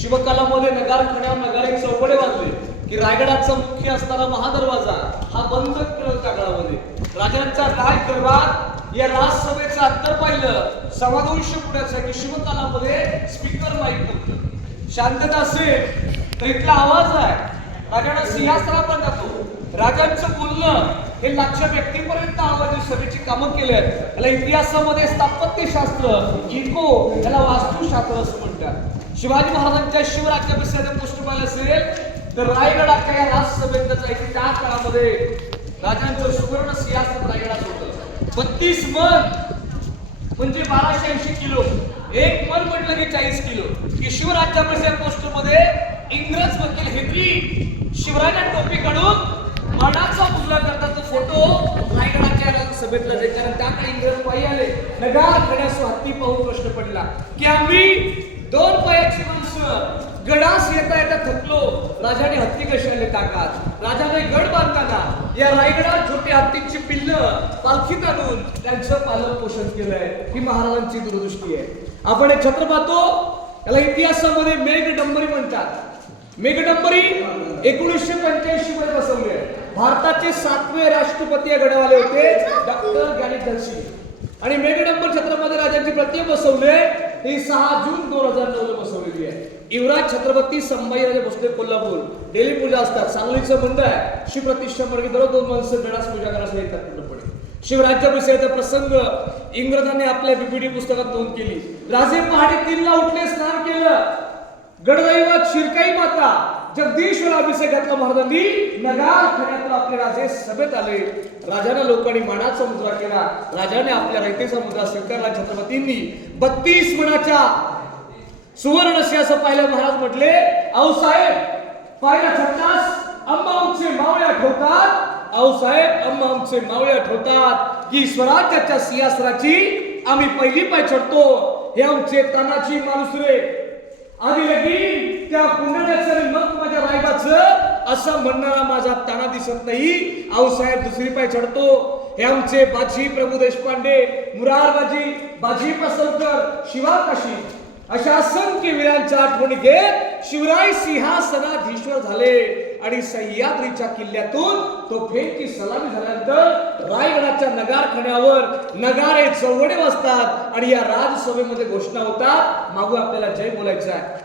शिवकालामध्ये नगारखान्यावर नगारे चौकडे वाजले की रायगडाचा मुख्य असणारा महादरवाजा हा बंद केला त्या काळामध्ये. राजांचा राज दरबार या राजसभेचं अंतर पाहिलं 2.25 फुटाचं की शिवकालामध्ये स्पीकर माईक नव्हतं. शांतता असेल तर इथला आवाज आहे राजांना सिंहासनापर्यंत जातो. राजांचं बोलणं हे लाखच्या व्यक्तीपर्यंत आवाज सभेची कामं केली आहेत. याला इतिहासामध्ये स्थापत्यशास्त्र इको याला वास्तुशास्त्र असं म्हणतात. शिवाजी महाराजांच्या शिवराज्याभिषेकाच्या गोष्ट पाहिलं असेल तर रायगडाच्या या राजसभेत जायची त्या काळामध्ये राजांचं सुवर्ण सिंहासन रायगडात होतं. 32 मन म्हणजे 1280 किलो. एक मन म्हटलं की 40 किलो. की शिवराज्याभिषेक पोस्टमध्ये इंग्रज वकील हेनरी शिवरायांना टोपी काढून मनाचा मुद्रा करतात तो फोटो रायगडाच्या सभेतला जाईल. कारण त्या काळी इंग्रज पायी आले नगार खड्यास हत्ती पाहून प्रश्न पडला की आम्ही 2 पायाची माणसं गडास येता येता थकलो. राजाने हत्ती कशाला टाकात. राजाने गड बांधताना या रायगडात छोटे हत्तीची पिल्लं पालखीत आणून त्यांचं पालन पोषण केलंय. ही महाराजांची दूरदृष्टी आहे. आपण एक छत्र पाहतो याला इतिहासामध्ये मेघडंबरी म्हणतात. मेघडंबरी 1985 मध्ये बसवली आहे. भारताचे 7वे राष्ट्रपती या गडावाले होते डॉक्टर गॅलिटन्सी. आणि मेघडंबर छत्रपती राजांची प्रतिमा बसवले ही 6 जून 2009 ला बसवलेली आहे. युवराज छत्रपती संभाजीराजे भोसले कोल्हापूर डेली पूजा असतात. सांगलीचं मंदिर आहे शिवप्रतिष्ठा मार्गी दररोज 2 माणसं गडास पूजा करायला येतात पूर्णपणे. शिवराज्याभिषेकाचा प्रसंग इंग्रजांनी आपल्या बीपीडी पुस्तकात नोंद केली. राजे पहाटे 3 ला उठले स्नान केलं. गडदैवत शिरकाई माता जगदीश्वर अभिषेकातला महाराजांनी नगार खड्यातून आपले राजे सभेत आले. राजाने लोकांनी मानाचा मुद्रा केला. राजाने आपल्या रयतेचा मुद्रा स्वीकारला. छत्रपतींनी 32 मनाच्या सुवर्ण असं पाहिलं. महाराज म्हटले आऊ साहेब पाहिला छत्तास अम्मा आमचे मावळे आठवतात. आऊ साहेब अम्मा आमचे मावळे आठवतात की स्वराज्याच्या सिंहासनाची आम्ही पहिली पाय चढतो. हे आमचे तानाची माणूस रे. आधी लगीन त्या कुंडल्याचं आणि मग माझ्या रायबाचं असं म्हणणारा माझा ताना दिसत नाही. आऊसाहेब दुसरी पाय चढतो. हे आमचे बाजी प्रभू देशपांडे मुरारबाजी बाजी पसलकर शिवाकाशी अशा असंख्य वीरांच्या आठवणी घेत शिवराय सिंहासनाधीश्वर झाले. आणि सह्याद्रीच्या किल्ल्यातून तोफेची सलामी झाल्यानंतर रायगडाच्या नगारखान्यावर नगारे चौघडे वाजतात आणि या राजसभेमध्ये घोषणा होतात. मागू आपल्याला जय बोलायचं आहे.